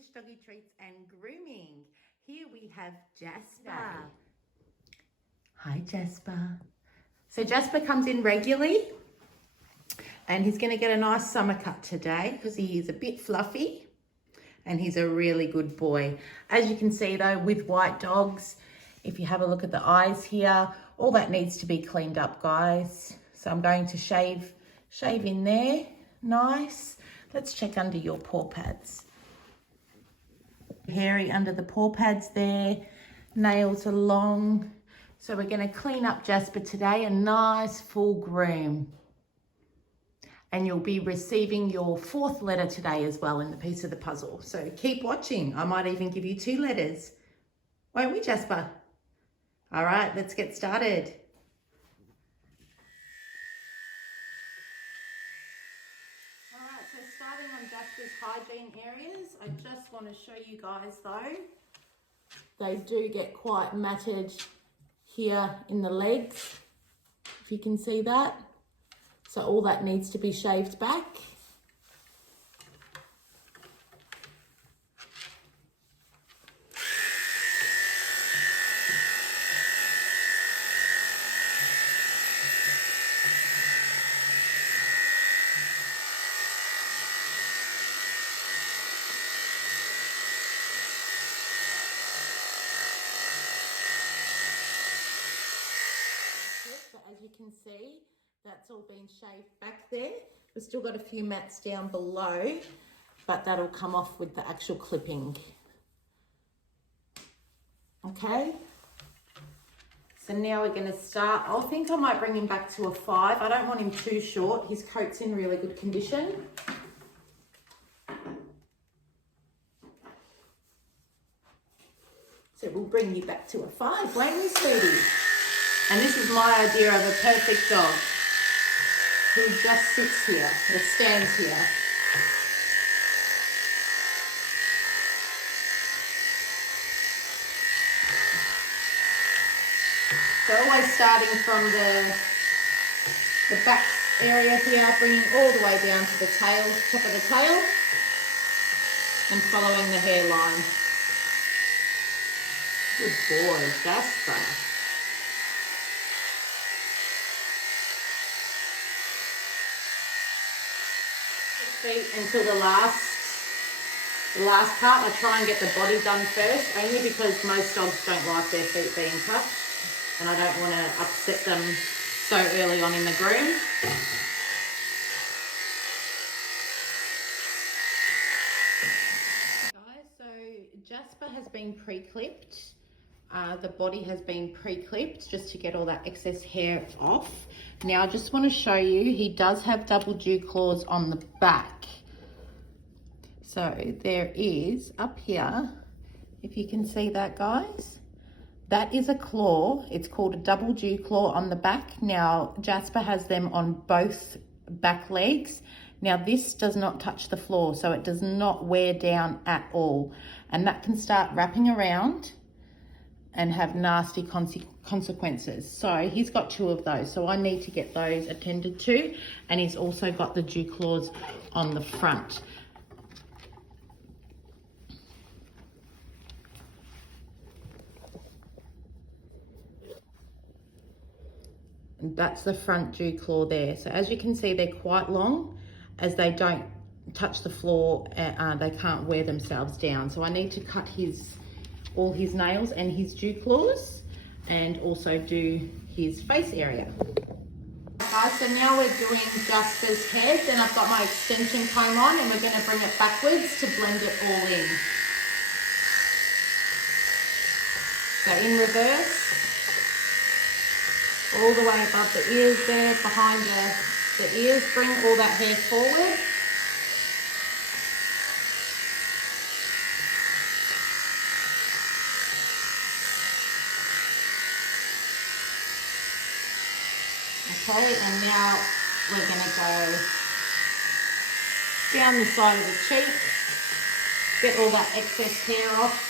English Doggy Treats and Grooming. Here we have Jasper. Hi, Jasper. So Jasper comes in regularly and he's going to get a nice summer cut today because he is a bit fluffy and he's a really good boy. As you can see though, with white dogs, if you have a look at the eyes here, all that needs to be cleaned up, guys. So I'm going to shave in there. Nice. Let's check under your paw pads. Hairy under the paw pads there. Nails are long. So we're going to clean up Jasper today, a nice full groom. And you'll be receiving your 4th letter today as well in the piece of the puzzle. So keep watching. I might even give you 2 letters. Won't we, Jasper? All right, let's get started. All right, so starting on Jasper's hygiene areas, I just want to show you guys though, they do get quite matted here in the legs, if you can see that. So all that needs to be shaved back. As you can see, that's all been shaved back there. We've still got a few mats down below, but that'll come off with the actual clipping. Okay. So now we're going to start. I think I might bring him back to a 5. I don't want him too short. His coat's in really good condition. So we'll bring you back to a 5, won't we, sweetie? And this is my idea of a perfect dog who just sits here or stands here. So always starting from the back area here, bringing all the way down to the tail, top of the tail, and following the hairline. Good boy, Jasper. Feet until the last part. I try and get the body done first, only because most dogs don't like their feet being touched and I don't want to upset them so early on in the groom. Guys, so Jasper has been pre-clipped. The body has been pre-clipped just to get all that excess hair off. Now I just want to show you, he does have double dew claws on the back. So there is up here, if you can see that, guys, that is a claw. It's called a double dew claw on the back. Now Jasper has them on both back legs. Now this does not touch the floor, so it does not wear down at all. And that can start wrapping around and have nasty consequences. So he's got 2 of those, so I need to get those attended to, and he's also got the dew claws on the front. And that's the front dew claw there. So as you can see, they're quite long, as they don't touch the floor, they can't wear themselves down. So I need to cut all his nails and his dew claws, and also do his face area. Guys, so now we're doing Jasper's head, and I've got my extension comb on, and we're going to bring it backwards to blend it all in. So in reverse, all the way above the ears there, behind the ears, bring all that hair forward. Okay, and now we're going to go down the side of the cheek, get all that excess hair off.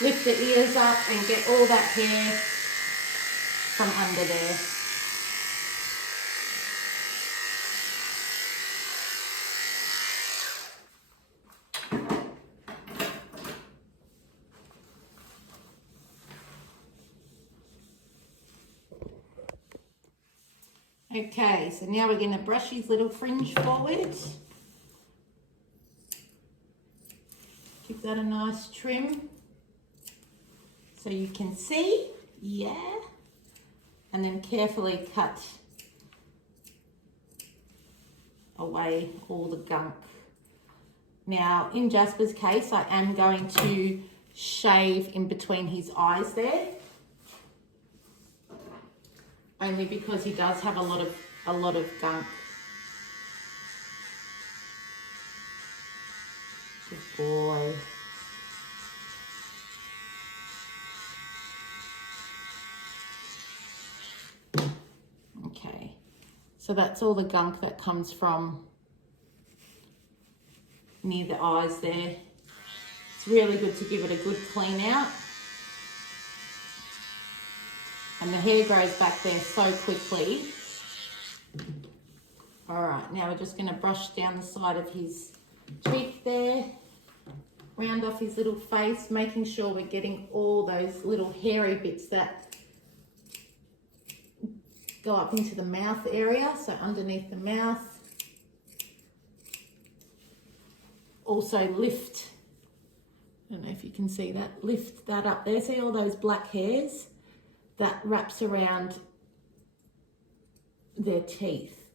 Lift the ears up and get all that hair from under there. Okay, so now we're going to brush his little fringe forward. Give that a nice trim so you can see, yeah. And then carefully cut away all the gunk. Now, in Jasper's case, I am going to shave in between his eyes there, only because he does have a lot of gunk. Good boy. Okay, so that's all the gunk that comes from near the eyes there. It's really good to give it a good clean out. And the hair grows back there so quickly. All right, now we're just going to brush down the side of his cheek there, round off his little face, making sure we're getting all those little hairy bits that go up into the mouth area, so underneath the mouth. Also lift, I don't know if you can see that, lift that up there. See all those black hairs? That wraps around their teeth.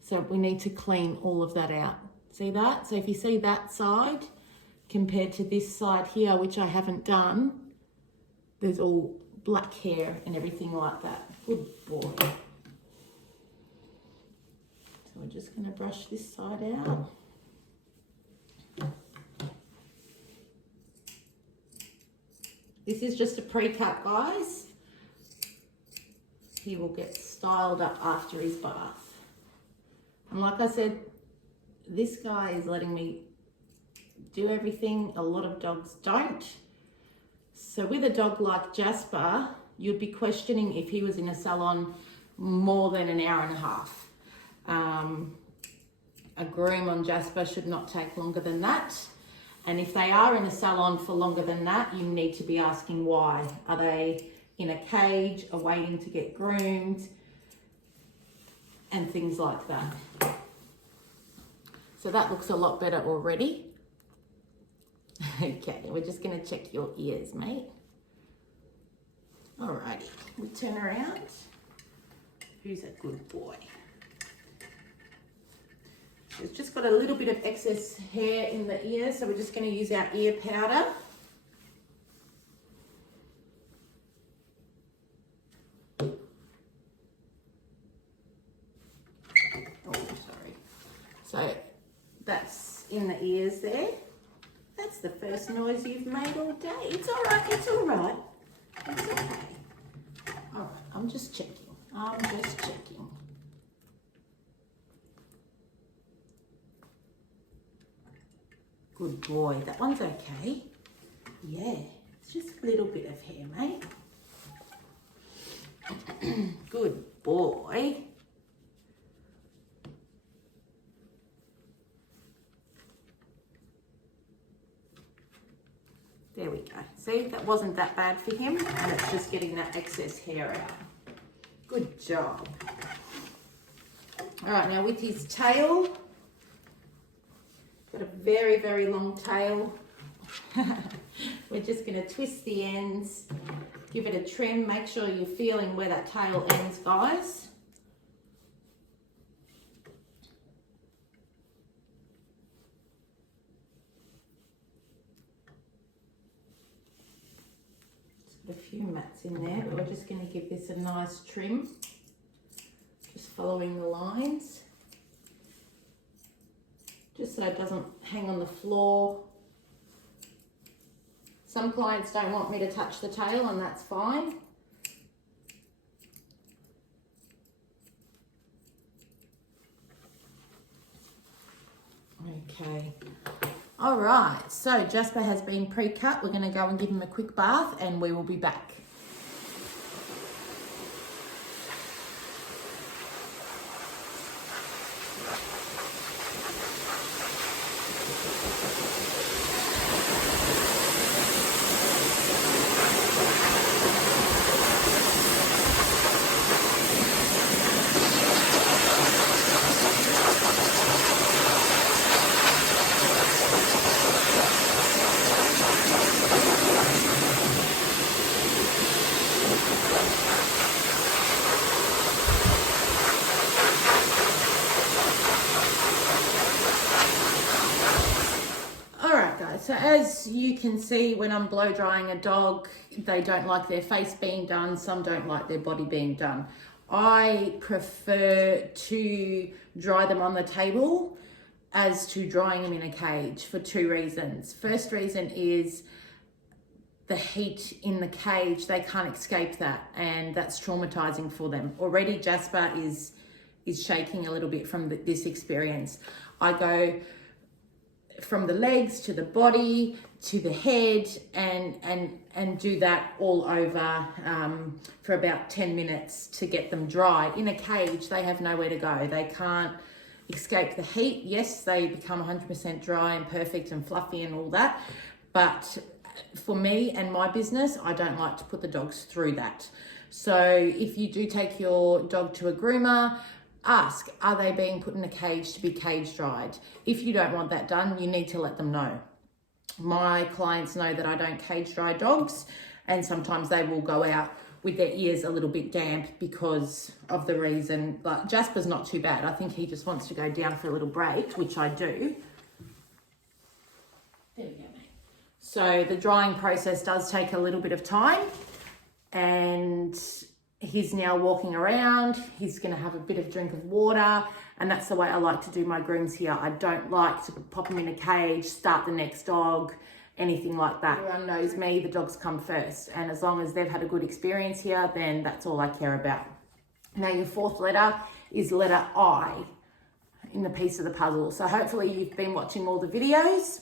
So we need to clean all of that out. See that? So if you see that side compared to this side here, which I haven't done, there's all black hair and everything like that. Good boy. So we're just going to brush this side out. This is just a pre-cut, guys. He will get styled up after his bath. And like I said, this guy is letting me do everything. A lot of dogs don't. So with a dog like Jasper, you'd be questioning if he was in a salon more than an hour and a half. A groom on Jasper should not take longer than that. And if they are in a salon for longer than that, you need to be asking why. Are they in a cage, are waiting to get groomed, and things like that. So that looks a lot better already. Okay, we're just going to check your ears, mate. Alrighty, we turn around. Who's a good boy? It's just got a little bit of excess hair in the ear, so we're just going to use our ear powder. So that's in the ears there. That's the first noise you've made all day. It's all right, it's all right. It's okay. All right, I'm just checking. Good boy, that one's okay. Yeah, it's just a little bit of hair, mate. Good boy. There we go. See, that wasn't that bad for him, and it's just getting that excess hair out. Good job. All right, now with his tail, got a very, very long tail. We're just going to twist the ends, give it a trim, make sure you're feeling where that tail ends, guys. A few mats in there, but we're just going to give this a nice trim, just following the lines, just so it doesn't hang on the floor. Some clients don't want me to touch the tail, and that's fine. Okay. All right, so Jasper has been pre-cut. We're going to go and give him a quick bath, and we will be back. you can see, when I'm blow drying a dog, they don't like their face being done. Some don't like their body being done. I prefer to dry them on the table as to drying them in a cage for 2 reasons. First reason is the heat in the cage. They can't escape that, and that's traumatizing for them. Already Jasper is shaking a little bit from this experience. I go from the legs to the body to the head and do that all over for about 10 minutes to get them dry. In a cage, they have nowhere to go. They can't escape the heat. Yes, they become 100% dry and perfect and fluffy and all that, but for me and my business, I don't like to put the dogs through that. So if you do take your dog to a groomer, ask, are they being put in a cage to be cage dried? If you don't want that done, you need to let them know. My clients know that I don't cage dry dogs, and sometimes they will go out with their ears a little bit damp because of the reason. Like Jasper's not too bad. I think he just wants to go down for a little break, which I do. There we go, mate. So the drying process does take a little bit of time, and he's now walking around. He's going to have a bit of drink of water, and that's the way I like to do my grooms here. I don't like to pop them in a cage, start the next dog, anything like that. Everyone knows me, the dogs come first, and as long as they've had a good experience here, then that's all I care about. Now your 4th letter is letter I in the piece of the puzzle. So hopefully you've been watching all the videos.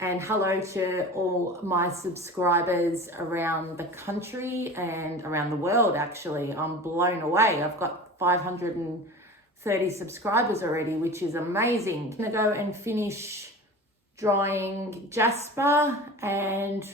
And hello to all my subscribers around the country and around the world, actually. I'm blown away. I've got 530 subscribers already, which is amazing. I'm gonna go and finish drying Jasper and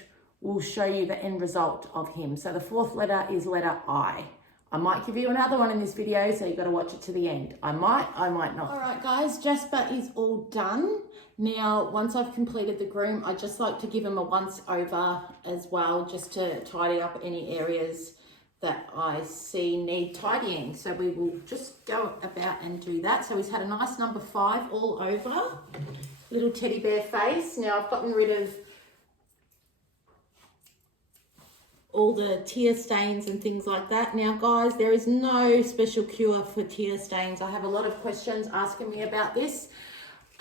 we'll show you the end result of him. So the 4th letter is letter I. I might give you another one in this video, so you've got to watch it to the end. I might not. All right, guys, Jasper is all done. Now, once I've completed the groom, I just like to give him a once over as well, just to tidy up any areas that I see need tidying. So we will just go about and do that. So he's had a nice number 5 all over, little teddy bear face. Now I've gotten rid of all the tear stains and things like that. Now guys, there is no special cure for tear stains. I have a lot of questions asking me about this.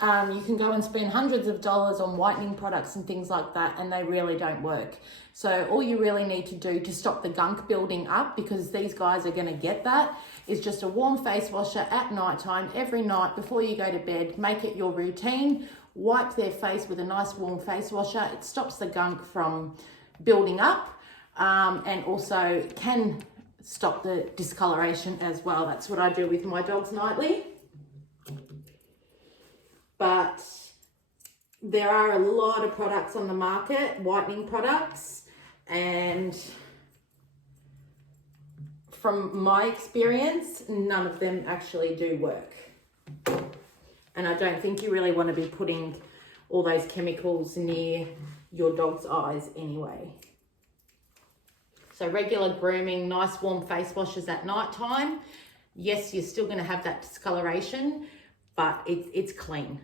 You can go and spend hundreds of dollars on whitening products and things like that, and they really don't work. So all you really need to do to stop the gunk building up, because these guys are going to get that, is just a warm face washer at night time, every night before you go to bed. Make it your routine. Wipe their face with a nice warm face washer. It stops the gunk from building up. And also can stop the discoloration as well. That's what I do with my dogs nightly. But there are a lot of products on the market, whitening products, and from my experience, none of them actually do work. And I don't think you really want to be putting all those chemicals near your dog's eyes anyway. So regular grooming, nice warm face washes at night time. Yes, you're still going to have that discoloration, but it's clean.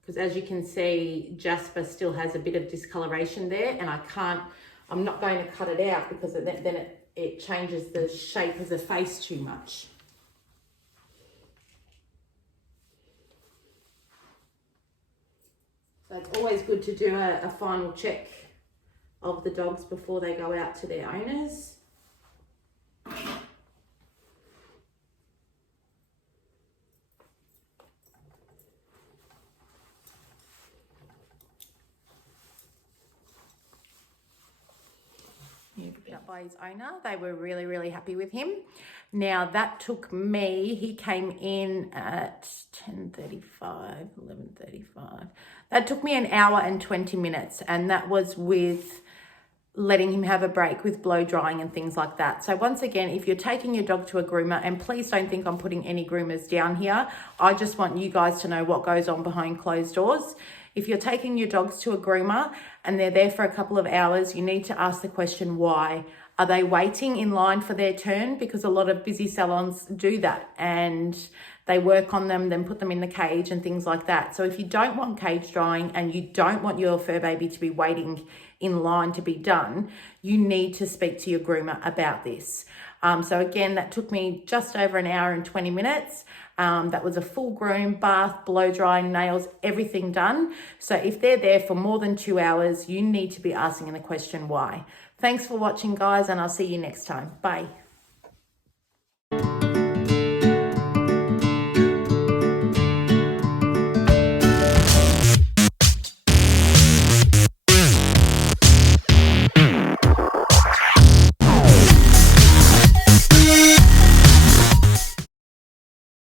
Because as you can see, Jasper still has a bit of discoloration there, and I'm not going to cut it out because then it changes the shape of the face too much. So it's always good to do a final check of the dogs before they go out to their owners. Picked up by his owner. They were really, really happy with him. Now that took me, he came in at 10:35, 11:35. That took me 1 hour and 20 minutes, and that was with letting him have a break with blow drying and things like that. So once again, if you're taking your dog to a groomer, and please don't think I'm putting any groomers down here, I just want you guys to know what goes on behind closed doors. If you're taking your dogs to a groomer and they're there for a couple of hours, you need to ask the question, why? Are they waiting in line for their turn? Because a lot of busy salons do that, and they work on them, then put them in the cage and things like that. So if you don't want cage drying and you don't want your fur baby to be waiting in line to be done, you need to speak to your groomer about this. So again, that took me just over an hour and 20 minutes. That was a full groom, bath, blow dry, nails, everything done. So if they're there for more than 2 hours, you need to be asking the question why. Thanks for watching, guys, and I'll see you next time. Bye.